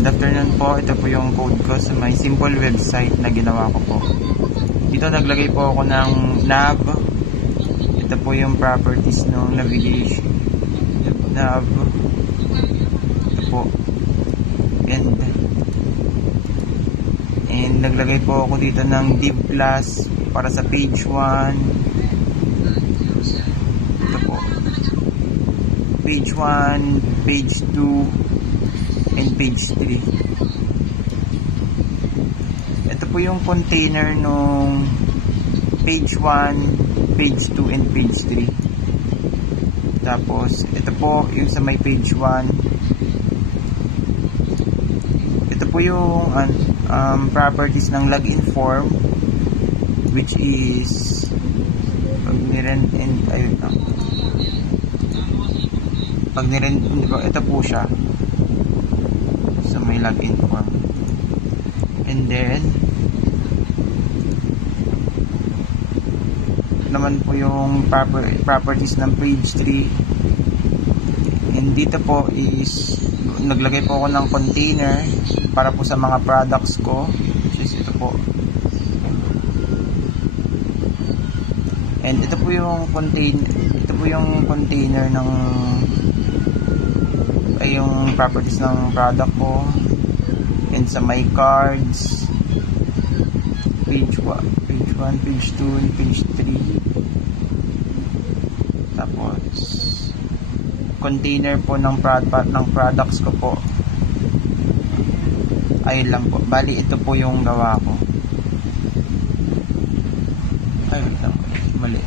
Good afternoon po. Ito po yung code ko sa my simple website na ginawa ko po. Dito naglagay po ako ng nav. Ito po yung properties ng navigation. Nav. Ito po. And naglagay po ako dito ng div plus para sa page 1. Ito po. Page 1, page 2. And page 3. Ito po yung container nung page 1, page 2, and page 3. Tapos ito po yung sa may page 1. Ito po yung properties ng login form, which is ito po siya. So may login form. And then naman po yung properties ng page 3. And dito po is naglagay po ako ng container para po sa mga products ko, which is ito po. And ito po yung container ng yung properties ng product ko. And sa my cards, page 1, page 2, and page 3. Tapos container po ng products ko po. Ayun lang po. Bali ito po yung gawa ko. Ayun lang. Mali.